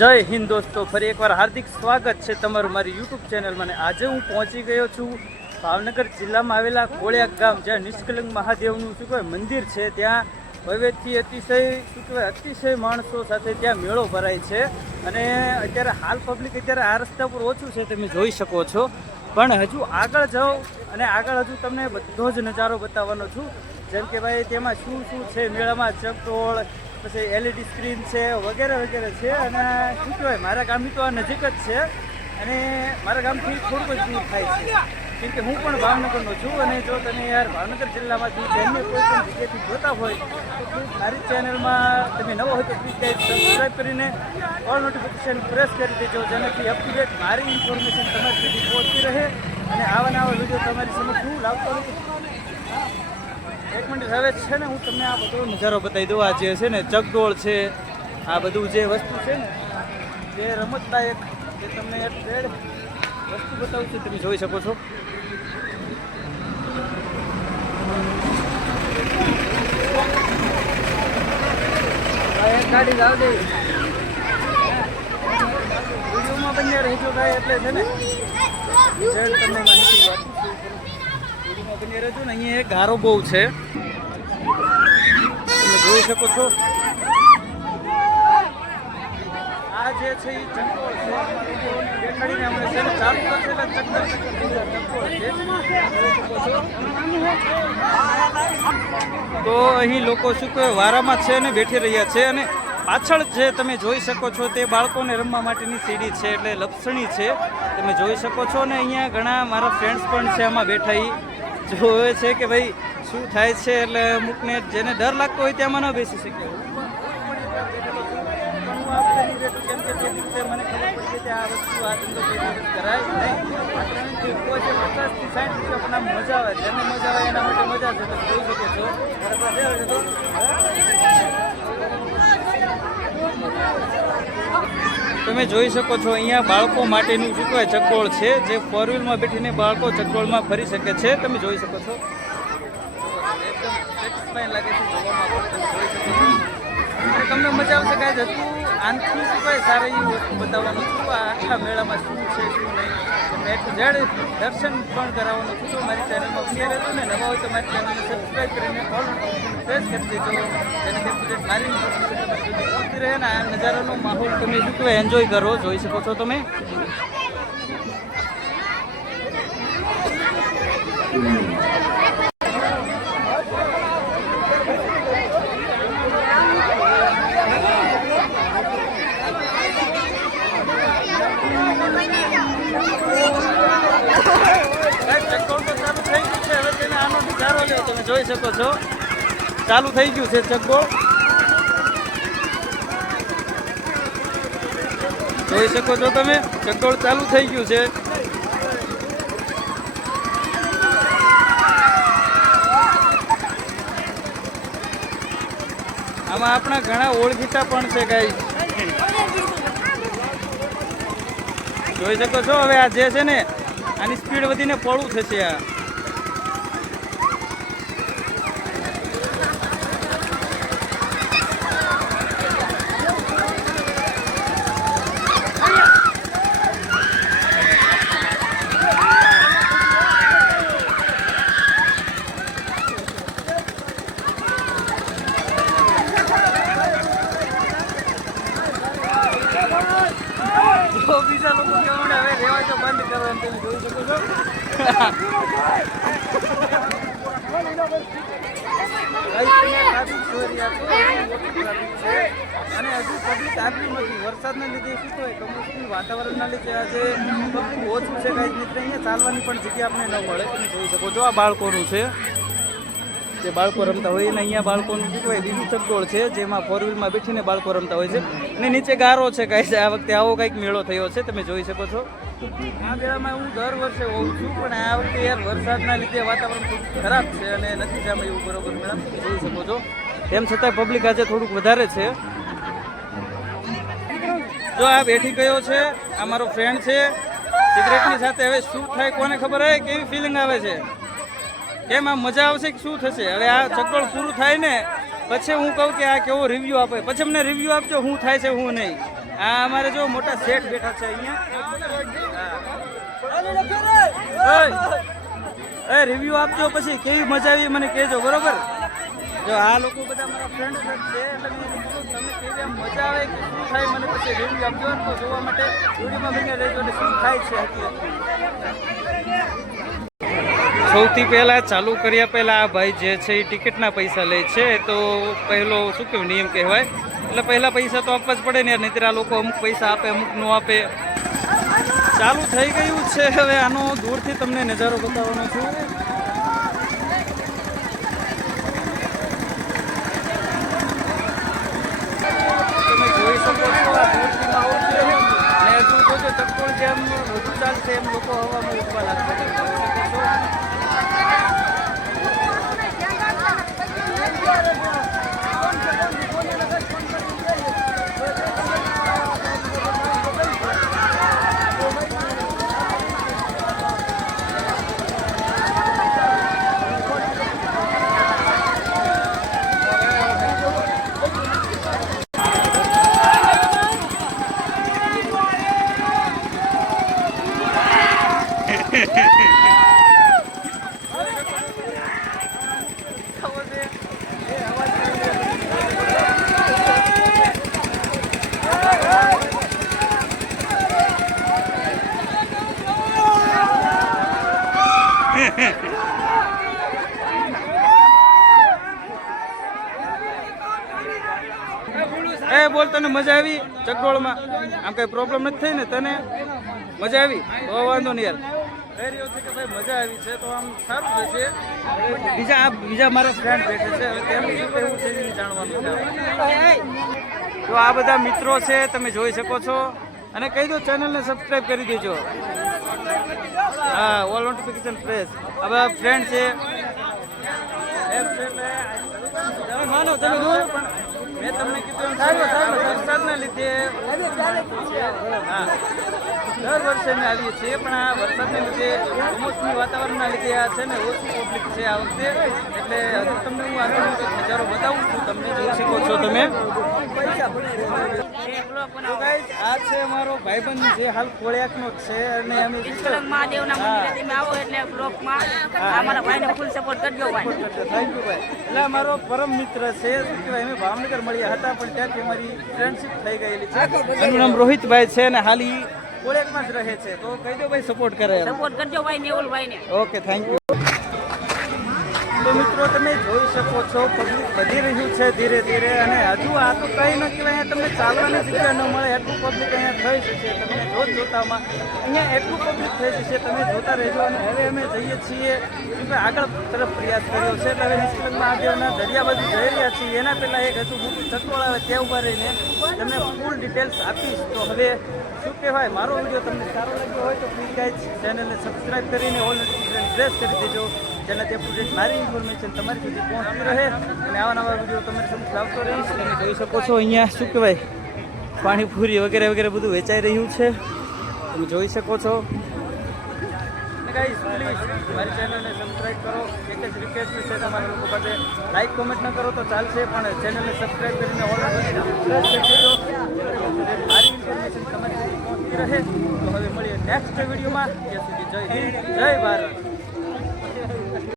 જય હિન્દ દોસ્તો, ફરી એકવાર હાર્દિક સ્વાગત છે તમારું મારી યુટ્યુબ ચેનલમાં આજે હું પહોંચી ગયો છું ભાવનગર જિલ્લામાં આવેલા કોળિયા ગામ, જ્યાં નિષ્કલંક મહાદેવનું શું કહેવાય, મંદિર છે. ત્યાં ભવ્યથી અતિશય, શું કહેવાય, અતિશય માણસો સાથે ત્યાં મેળો ભરાય છે. અને અત્યારે હાલ પબ્લિક અત્યારે આ રસ્તા પર ઓછું છે, તમે જોઈ શકો છો. પણ હજુ આગળ જાઓ અને આગળ હજુ તમને બધો જ નજારો બતાવવાનો છું. જેમ કે ભાઈ, તેમાં શું શું છે? મેળામાં ચકડોળ પછી એલઈડી સ્ક્રીન છે, વગેરે વગેરે છે. અને શું કહેવાય, મારા ગામની તો આ નજીક જ છે. અને મારા ગામથી થોડુંક જ દૂર થાય છે. કેમ કે હું પણ ભાવનગરનો છું અને જો તમે યાર ભાવનગર જિલ્લામાંથી અન્ય કોઈ પણ જગ્યાથી જોતા હોય, તો મારી ચેનલમાં તમે નવો હોય તો પ્લીઝ ગાઈડ સબસ્ક્રાઈબ કરીને ઓલ નોટિફિકેશન પ્રેસ કરી દેજો, જેનાથી અપ ટુ ડેટ મારી ઇન્ફોર્મેશન તમારી સુધી પહોંચતી રહે અને આવા નવા વીડિયો તમારી સમક્ષ હું લાવતો રહું એક મિનિટ હવે છે ને, હું તમને આ બધો નજારો બતાવી દઉં. આ જે છે ને, ચકડોળ છે, આ બધું જે વસ્તુ છે ને, જે રમતદાયક, જે તમને એક વસ્તુ બતાવું છું, તમે જોઈ શકો છો. એક ગાડી લાવ દે વિડીયોમાં બન્યા રહેજો કાંઈ એટલે છે ને તમને માહિતી છું. વિડીયોમાં બન્યા રહેજો ને, અહીંયા એક ગારો બહુ છે. જોઈ શકો છો. આ જે છે એ ચંકોળ છે. તો અહીં લોકો શું કહે, વારામાં છે ને બેઠી રહ્યા છે અને પાછળ જે તમે જોઈ શકો છો તે બાળકોને રમવા માટેની સીડી છે એટલે લપસણી છે. તમે જોઈ શકો છો ને અહીંયા ઘણા મારા ફ્રેન્ડ્સ પણ છે આમાં બેઠા જોવે છે કે ભાઈ શું થાય છે એટલે અમુકને જેને ડર લાગતો હોય તેમાં ન બેસી શકે. તમે જોઈ શકો છો, અહીંયા બાળકો માટેનું શું કહેવાય ચકડોળ છે, જે ફોર વ્હીલમાં બેઠીને બાળકો ચકડોળમાં ફરી શકે છે. તમે જોઈ શકો છો. તમને મજા આવશે કાંઈ જ હતું આનથી કહે સારી એવી વસ્તુ બતાવવાનું છું. આ આખા મેળામાં શું છે શું નહીં. તમને એટલું જડ દર્શન પણ કરાવવાનું છું. મારી ચેનલમાં બન્યા હતું ને. નવા હોય તો મારી ચેનલને સબસ્ક્રાઈબ કરીને ઓલ પ્રેસ કરી દેજો. જેને કે મારી પહોંચતી રહે ને આ નજારાનો માહોલ તમે શું એન્જોય કરો જોઈ શકો છો તમે. સાહેબ, ચકડોળ તો ચાલુ થઈ ગયું છે હવે તેને આનો નજારો લ્યો તમે જોઈ શકો છો. ચાલુ થઈ ગયું છે ચકડોળ જોઈ શકો છો તમે? ચકડોળ ચાલુ થઈ ગયું છે. આમાં આપણા ઘણા ઓળખીતા પણ છે ગાઈ જોઈ શકો છો હવે આ જે છે ને, આની સ્પીડ વધીને પડવું થશે આ તો બીજા લોકો કહેવાને હવે રેવા તો બંધ કરો એમ તમે જોઈ શકો છો અને હજુ પબ્લિક આટલી નથી. વરસાદના લીધે શું હોય કમોસમી વાતાવરણના લીધે આજે પબ્લિક ઓછું છે કાંઈ મિત્ર અહીંયા ચાલવાની પણ જગ્યા આપણે ન મળે. તમે જોઈ શકો છો, આ બાળકોનું છે. જે બાળકો રમતા હોય અને અહીંયા બાળકોનું શું કહેવાય, બીજું ચકડોળ છે, જેમાં ફોર વ્હીલમાં બેઠીને બાળકો રમતા હોય છે. અને નીચે ગારો છે કાંઈ આ વખતે આવો કંઈક મેળો થયો છે, તમે જોઈ શકો છો. આ મેળામાં હું દર વર્ષે હોઉં છું, પણ આ વખતે યાર વરસાદના લીધે વાતાવરણ ખૂબ ખરાબ છે અને નથી જામે એવું બરોબર મેળા જોઈ શકો છો. તેમ છતાં પબ્લિક આજે થોડુંક વધારે છે. જો આ બેઠી ગયો છે, આ મારો ફ્રેન્ડ છે સિગરેટની સાથે હવે શું થાય કોને ખબર હોય, કેવી ફિલિંગ આવે છે? કેમ આ મજા આવશે કે શું થશે? હવે આ ચકડોળ પૂરું થાય ને, પછી હું કહું કે આ કેવો રિવ્યૂ આપે. પછી અમને રિવ્યૂ આપજો શું થાય છે, હું નહીં. આ અમારે જો મોટા સેટ બેઠા છે અહીંયા. રિવ્યુ આપજો, પછી કેવી મજા આવી, મને કહેજો, બરોબર? જો આ લોકો બધા મારા ફ્રેન્ડ છે એટલે તમને કેવી મજા આવે કે શું થાય, મને પછી રિવ્યુ આપજો તો જોવા માટે વિડીયોમાં મને રહેજો એટલે શું થાય છે સૌથી પહેલાં ચાલુ કર્યા પહેલાં આ ભાઈ જે છે એ ટિકિટના પૈસા લે છે, તો પહેલો શું કહેવાય, નિયમ કહેવાય? એટલે પહેલાં પૈસા તો આપવા જ પડે ને નહીંતર આ લોકો અમુક પૈસા આપે, અમુક ન આપે. ચાલુ થઈ ગયું છે, હવે આનો દૂરથી તમને નજારો બતાવવાનો છું તમે જોઈ શકો છો આ દૂરથી માહોલ છે અને હજુ જોજો ચક્કોળ જેમ વધુ ચાલશે એમ લોકો હવામાં ઉઠવા લાગશે શકો બોલ તને મજા આવી ચકડોળમાં? આમ કઈ પ્રોબ્લેમ નથી થઈ ને તને? મજા આવી? તો વાંધો નહીં યાર. કહી રહ્યો છે કે ભાઈ મજા આવી છે તો આમ સારું બીજા આ બીજા મારા ફ્રેન્ડ બેઠે છે હવે તેમનું શું કહેવું છે એ જાણવાનું છે. તો આ બધા મિત્રો છે તમે જોઈ શકો છો. અને કહી દો ચેનલને સબસ્ક્રાઇબ કરી દેજો. હા ઓલ નોટિફિકેશન પ્રેસ આ ફ્રેન્ડ છે. તમે માનો તમે દો તમને વરસાદના લીધે દર વર્ષે અમે આવીએ છીએ, પણ આ વરસાદને લીધે કમોસમી વાતાવરણના લીધે આ છે ને ઓછી પબ્લિક છે આ વખતે. એટલે તમને હું આગળ નજારો બતાવું છું, તમને જોઈ શકો છો તમે. તો આ છે અમારો ભાઈબંધ જે હાલ કોળિયાકનો જ છે અને અમે મહાદેવના મંદિરે તમે આવો એટલે બ્લોકમાં અમારા ભાઈને ફૂલ સપોર્ટ કરજો ભાઈ. થેન્ક યુ ભાઈ. એટલે મારો પરમ મિત્ર છે કહેવાય અમે ભાવનગર મળ્યા હતા પણ ત્યાંથી અમારી ફ્રેન્ડશિપ થઈ ગયેલી છે. એનું નામ રોહિતભાઈ છે અને હાલ ઈ કોળિયાકમાં જ રહે છે. તો કહી દો ભાઈ સપોર્ટ કરે સપોર્ટ કરજો ભાઈ મેહુલભાઈને ઓકે થેન્ક યુ તો મિત્રો તમે જોઈ શકો છો પબ્લિક વધી રહ્યું છે ધીરે ધીરે અને હજુ આ તો કંઈ ન કહેવાય, અહીંયા તમને ચાલવાની જગ્યા ન મળે, એટલું પબ્લિક અહીંયા થઈ જશે, તમને જોત જોતામાં અહીંયા એટલું પબ્લિક થઈ જશે, તમે જોતા રહેજો અને હવે અમે જઈએ છીએ કે આગળ તરફ પ્રયાસ કર્યો છે, એટલે હવે નિષ્કલંક મહાદેવના દરિયા બાજુ જઈ રહ્યા છીએ. એના પહેલાં એક હજુ મોટું ચકડોળ આવે ત્યાં ઊભા રહીને તમને ફૂલ ડિટેલ્સ આપીશ. તો હવે શું કહેવાય, મારો વીડિયો તમને સારો લાગ્યો હોય તો પ્લીઝ ગાઈઝ ચેનલને સબસ્ક્રાઇબ કરીને ઓલ પ્રેસ કરી દેજો. જેનાથી અપડેટ મારી ઇન્ફોર્મેશન તમારી સુધી પહોંચતી રહે અને આવા નવા વીડિયો તમારી સમક્ષ લાવતો રહીશ તમે જોઈ શકો છો અહીંયા શું કહેવાય પાણીપુરી વગેરે વગેરે બધું વેચાઈ રહ્યું છે. તમે જોઈ શકો છો. અને guys, મારી ચેનલને સબસ્ક્રાઇબ કરો. એક જ રિક્વેસ્ટ છે તમારા લોકો પાસે લાઈક કોમેન્ટ ન કરો તો ચાલશે પણ ચેનલને સબસ્ક્રાઇબ કરીને દેજો. મારી ઇન્ફોર્મેશન તમારી રહે. તો મળીએ નેક્સ્ટ વિડીયોમાં જય જય ભારત.